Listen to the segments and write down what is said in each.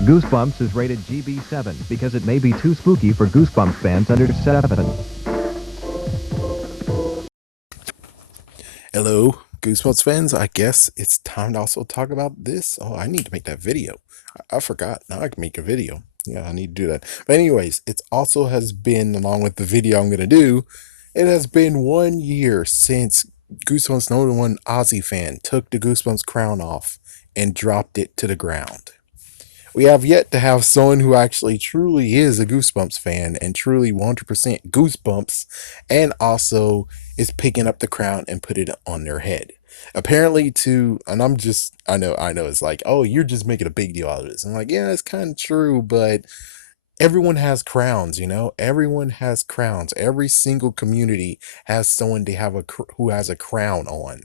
Goosebumps is rated GB7 because it may be too spooky for Goosebumps fans under 7. Hello, Goosebumps fans. I guess it's time to also talk about this. Oh, I need to make that video. I forgot. Now I can make a video. Yeah, I need to do that. But anyways, it also has been, along with the video I'm going to do, it has been 1 year since Goosebumps number one Ozzy fan took the Goosebumps crown off and dropped it to the ground. We have yet to have someone who actually truly is a Goosebumps fan and truly 100% Goosebumps, and also is picking up the crown and put it on their head. Apparently, and I know, it's like, oh, you're just making a big deal out of this. I'm like, yeah, it's kind of true, but everyone has crowns, Everyone has crowns. Every single community has someone who has a crown on.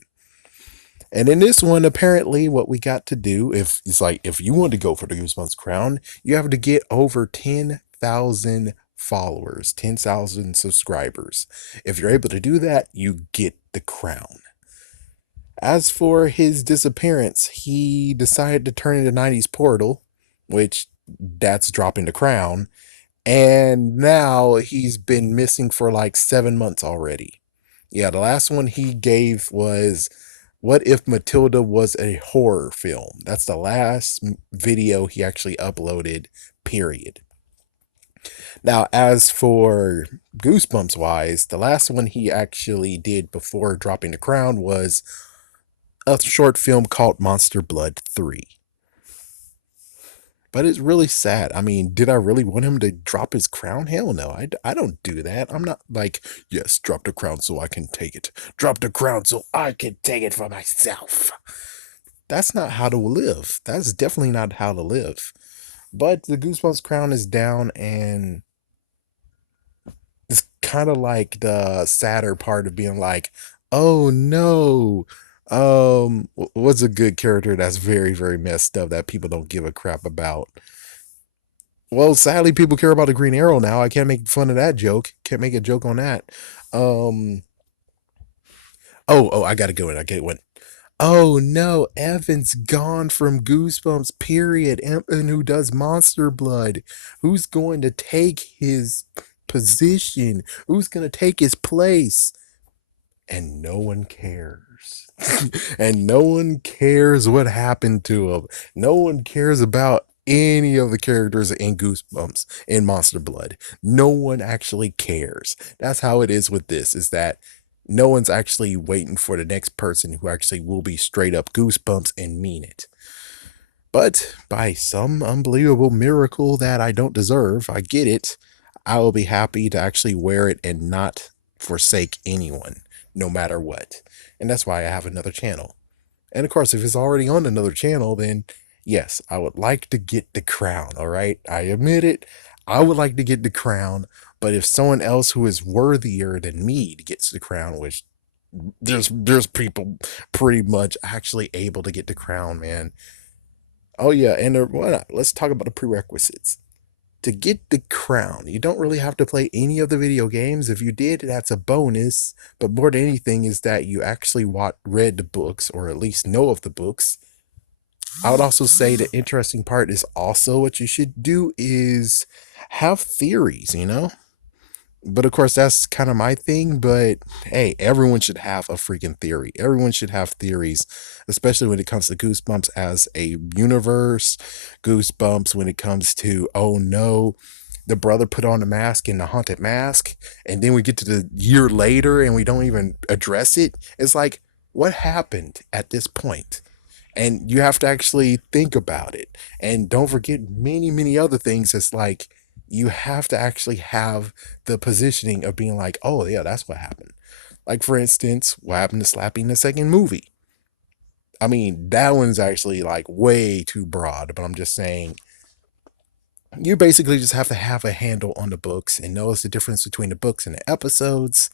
And in this one, apparently, what we got to do, if you want to go for the Goosebumps crown, you have to get over 10,000 followers, 10,000 subscribers. If you're able to do that, you get the crown. As for his disappearance, he decided to turn into 90s Portal, which that's dropping the crown. And now he's been missing for like 7 months already. Yeah, the last one he gave was What If Matilda Was a Horror Film? That's the last video he actually uploaded, period. Now, as for Goosebumps wise, the last one he actually did before dropping the crown was a short film called Monster Blood 3. But it's really sad. I mean, did I really want him to drop his crown? Hell no. I don't do that. I'm not like, yes, drop the crown so I can take it. Drop the crown so I can take it for myself. That's not how to live. That's definitely not how to live. But the Goosebumps crown is down, and it's kind of like the sadder part of being like, oh no. What's a good character that's very, very messed up that people don't give a crap about? Well, sadly, people care about the Green Arrow now. I can't make fun of that joke. Can't make a joke on that. Um. Oh, I gotta go in. I get one. Oh no, Evan's gone from Goosebumps. Period. Evan, who does Monster Blood, who's going to take his position? Who's going to take his place? And no one cares. And no one cares what happened to him. No one cares about any of the characters in Goosebumps in Monster Blood. No one actually cares. That's how it is with this, is that no one's actually waiting for the next person who actually will be straight up Goosebumps and mean it. But by some unbelievable miracle that I don't deserve, I get it, I will be happy to actually wear it and not forsake anyone, no matter what. And that's why I have another channel. And of course, if it's already on another channel, then yes, I would like to get the crown, all right? I admit it, I would like to get the crown, but if someone else who is worthier than me gets the crown, which there's people pretty much actually able to get the crown, man. Oh yeah, and let's talk about the prerequisites. To get the crown, you don't really have to play any of the video games. If you did, that's a bonus. But more than anything is that you actually read the books, or at least know of the books. I would also say the interesting part is also what you should do is have theories. But of course, that's kind of my thing. But hey, everyone should have a freaking theory. Everyone should have theories, especially when it comes to Goosebumps as a universe. Goosebumps when it comes to, oh no, the brother put on a mask in the haunted mask. And then we get to the year later and we don't even address it. It's like, what happened at this point? And you have to actually think about it. And don't forget many, many other things. It's like, you have to actually have the positioning of being like, oh yeah, that's what happened. Like, for instance, what happened to Slappy in the second movie? I mean, that one's actually like way too broad, but I'm just saying, you basically just have to have a handle on the books and notice the difference between the books and the episodes,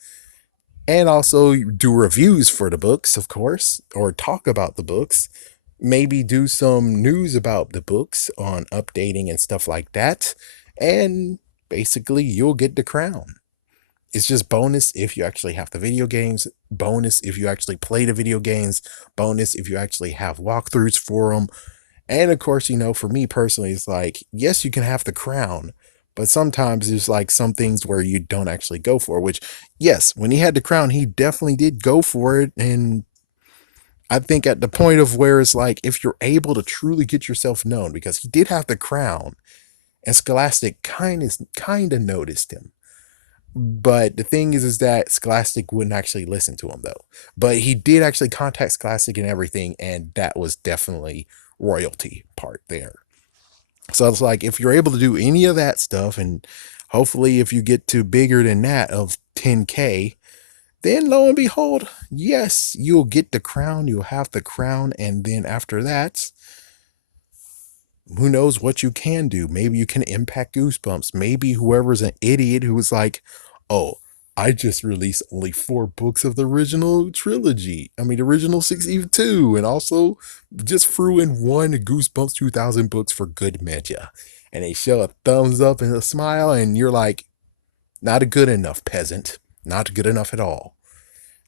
and also do reviews for the books, of course, or talk about the books. Maybe do some news about the books on updating and stuff like that. And basically, you'll get the crown. It's just bonus if you actually have the video games, bonus if you actually play the video games, bonus if you actually have walkthroughs for them, And of course, for me personally, it's like, yes, you can have the crown, but sometimes there's like some things where you don't actually go for, which, yes, when he had the crown, he definitely did go for it. And I think at the point of where it's like, if you're able to truly get yourself known, because he did have the crown, and Scholastic kind of noticed him. But the thing is that Scholastic wouldn't actually listen to him though. But he did actually contact Scholastic and everything, and that was definitely royalty part there. So it's like, if you're able to do any of that stuff, and hopefully if you get to bigger than that of 10K, then lo and behold, yes, you'll get the crown, you'll have the crown, and then after that, who knows what you can do. Maybe you can impact Goosebumps. Maybe whoever's an idiot who was like, oh, I just released only 4 books of the original trilogy. I mean, the original 62, and also just threw in one Goosebumps 2000 books for good measure. And they show a thumbs up and a smile, and you're like, not good enough, peasant. Not good enough at all.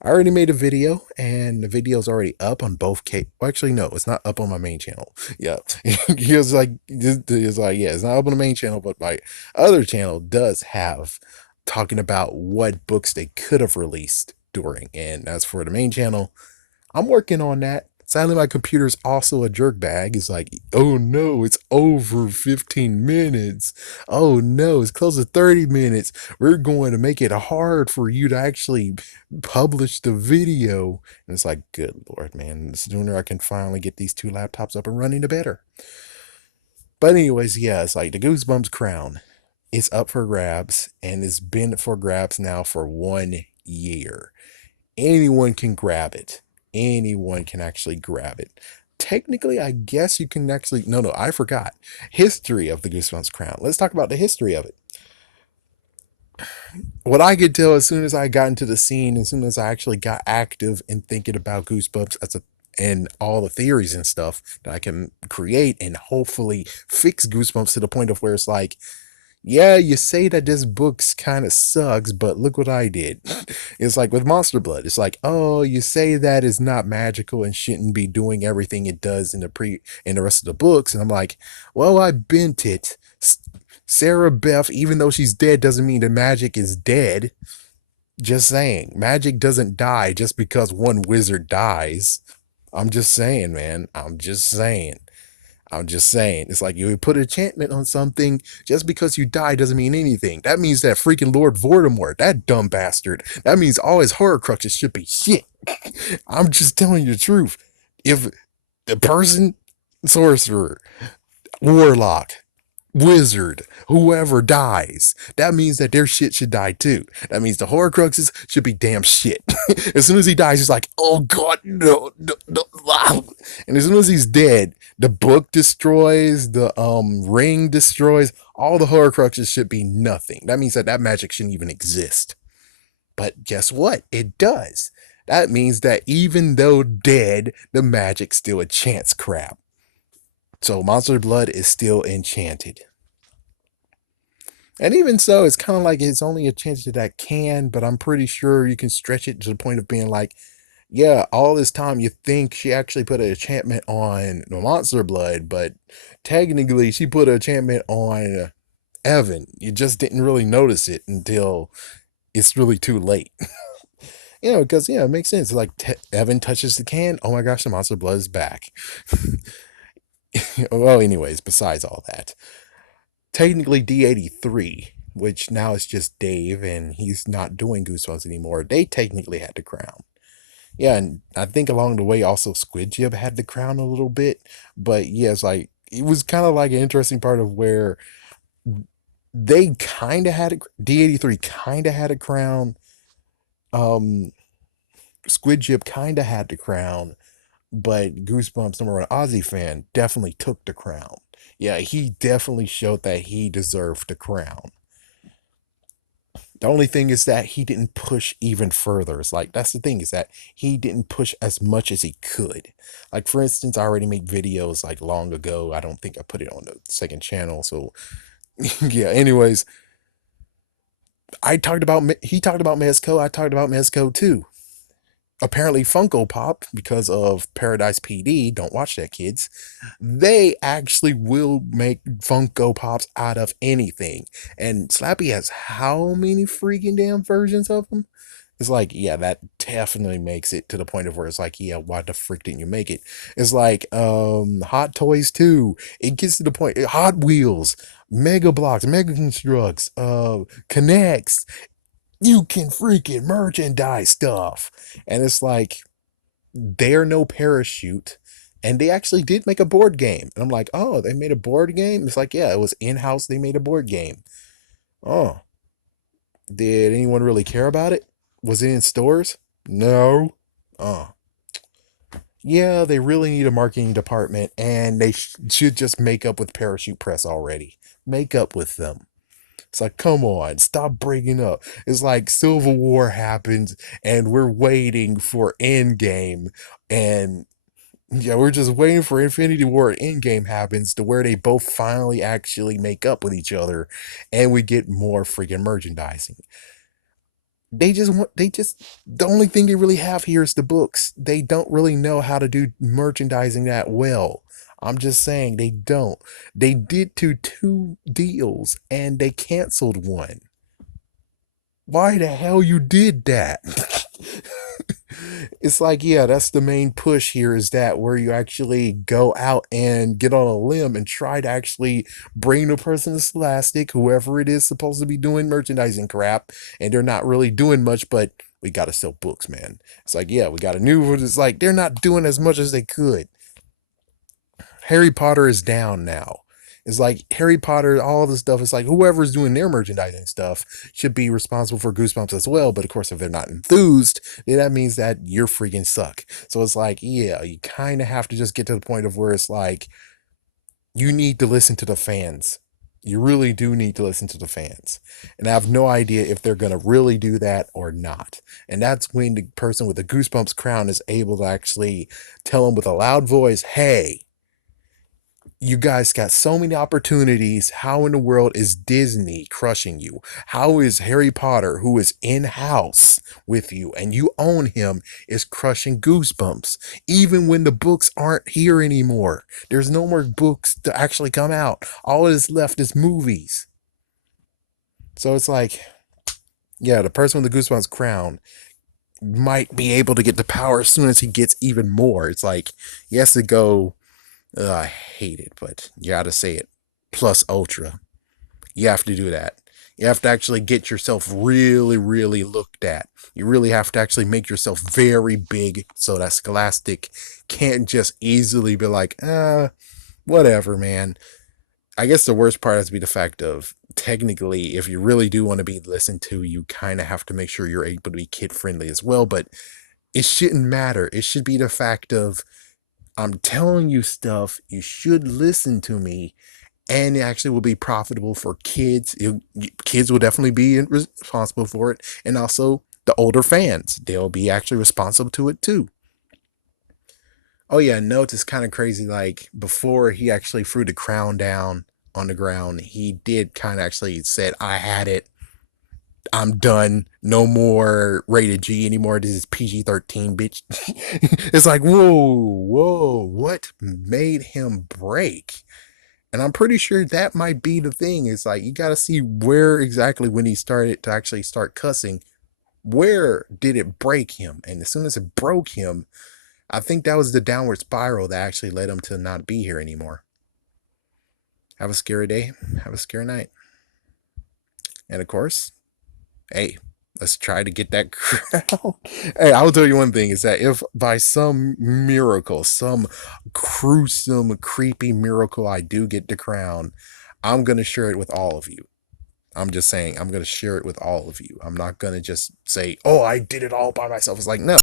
I already made a video, and the video's already up on both well, actually, no, it's not up on my main channel. Yeah. Yeah, it's not up on the main channel, but my other channel does have talking about what books they could have released during. And as for the main channel, I'm working on that. Sadly, my computer's also a jerk bag. It's like, oh no, it's over 15 minutes. Oh no, it's close to 30 minutes. We're going to make it hard for you to actually publish the video. And it's like, good Lord, man. The sooner I can finally get these 2 laptops up and running, the better. But anyways, yeah, it's like the Goosebumps crown. It's up for grabs, and it's been for grabs now for 1 year. Anyone can grab it. Anyone can actually grab it. Technically, I guess you can actually. No, I forgot. History of the Goosebumps crown. Let's talk about the history of it. What I could tell as soon as I got into the scene, as soon as I actually got active in thinking about Goosebumps and all the theories and stuff that I can create and hopefully fix Goosebumps to the point of where it's like, yeah, you say that this book's kind of sucks, but look what I did. It's like with Monster Blood. It's like, oh, you say that is not magical and shouldn't be doing everything it does in the rest of the books. And I'm like, well, I bent it. Sarah Beth, even though she's dead, doesn't mean the magic is dead. Just saying. Magic doesn't die just because one wizard dies. I'm just saying, man. I'm just saying. It's like, you put enchantment on something, just because you die doesn't mean anything. That means that freaking Lord Voldemort, that dumb bastard, that means all his Horcruxes should be shit. I'm just telling you the truth. If the person, sorcerer, warlock, wizard, whoever dies, that means that their shit should die too. That means the Horcruxes should be damn shit. As soon as he dies, he's like, oh god, no, no, no. And as soon as he's dead, the book destroys, the ring destroys, all the Horcruxes should be nothing. That means that magic shouldn't even exist. But guess what? It does. That means that even though dead, the magic's still a chance crap. So Monster Blood is still enchanted. And even so, it's kind of like it's only a chance that can, but I'm pretty sure you can stretch it to the point of being like, yeah, all this time you think she actually put an enchantment on the Monster Blood, but technically she put an enchantment on Evan. You just didn't really notice it until it's really too late. Because, it makes sense. Like, Evan touches the can. Oh my gosh, the Monster Blood is back. Well, anyways, besides all that, technically D83, which now it's just Dave and he's not doing Goosebumps anymore, they technically had the crown. Yeah, and I think along the way also Squid Jib had the crown a little bit. But yeah, it's like, it was kind of like an interesting part of where they kind of had D83 kind of had a crown. Squid Jib kind of had the crown, but Goosebumps #1 Ozzy fan definitely took the crown. Yeah, he definitely showed that he deserved the crown. The only thing is that he didn't push even further. It's like, that's the thing, is that he didn't push as much as he could. Like, for instance, I already made videos like long ago. I don't think I put it on the second channel. So yeah, anyways, he talked about Mezco. I talked about Mezco too. apparently Funko Pop, because of Paradise PD, don't watch that, kids. They actually will make Funko Pops out of anything. And Slappy has how many freaking damn versions of them? It's like, yeah, that definitely makes it to the point of where it's like, yeah, why the frick didn't you make it? It's like Hot Toys 2. It gets to the point, Hot Wheels, Mega Blocks, Mega Constructs, Connects. You can freaking merchandise stuff. And it's like, they're no parachute. And they actually did make a board game. And I'm like, oh, they made a board game? It's like, yeah, it was in-house. They made a board game. Oh, did anyone really care about it? Was it in stores? No. Oh, yeah, they really need a marketing department, and they should just make up with Parachute Press already. Make up with them. It's like, come on, stop breaking up. It's like Civil War happens, and we're waiting for Endgame, and yeah, we're just waiting for Infinity War and Endgame happens to where they both finally actually make up with each other, and we get more freaking merchandising. The only thing they really have here is the books. They don't really know how to do merchandising that well. I'm just saying they don't. They did two deals and they canceled one. Why the hell you did that? It's like, yeah, that's the main push here, is that where you actually go out and get on a limb and try to actually bring the person to Scholastic, whoever it is supposed to be doing merchandising crap, and they're not really doing much, but we got to sell books, man. It's like, yeah, we got a new one. It's like they're not doing as much as they could. Harry Potter is down now. It's like Harry Potter, all the stuff. It's like whoever's doing their merchandising stuff should be responsible for Goosebumps as well. But of course, if they're not enthused, then that means that you're freaking suck. So it's like, yeah, you kind of have to just get to the point of where it's like, you need to listen to the fans. You really do need to listen to the fans. And I have no idea if they're going to really do that or not. And that's when the person with the Goosebumps crown is able to actually tell them with a loud voice, hey, you guys got so many opportunities. How in the world is Disney crushing you? How is Harry Potter, who is in house with you and you own him, is crushing Goosebumps? Even when the books aren't here anymore, there's no more books to actually come out. All that is left is movies. So it's like, yeah, the person with the Goosebumps crown might be able to get the power as soon as he gets even more. It's like he has to go. I hate it, but you gotta say it. Plus Ultra. You have to do that. You have to actually get yourself really, really looked at. You really have to actually make yourself very big so that Scholastic can't just easily be like, whatever, man. I guess the worst part has to be the fact of, technically, if you really do want to be listened to, you kind of have to make sure you're able to be kid friendly as well. But it shouldn't matter. It should be the fact of, I'm telling you stuff, you should listen to me, and it actually will be profitable for kids. Kids will definitely be responsible for it, and also the older fans, they'll be actually responsible to it too. Oh yeah, note it's kind of crazy. Like before he actually threw the crown down on the ground, he did kind of actually said, "I had it. I'm done. No more rated G anymore. This is PG-13, bitch." It's like, whoa, what made him break? And I'm pretty sure that might be the thing. It's like, you got to see where exactly, when he started to actually start cussing, where did it break him? And as soon as it broke him, I think that was the downward spiral that actually led him to not be here anymore. Have a scary day. Have a scary night. And of course, hey, let's try to get that crown. Hey, I'll tell you one thing, is that if by some miracle, some gruesome, creepy miracle, I do get the crown, I'm going to share it with all of you. I'm just saying, I'm going to share it with all of you. I'm not going to just say, oh, I did it all by myself. It's like, no,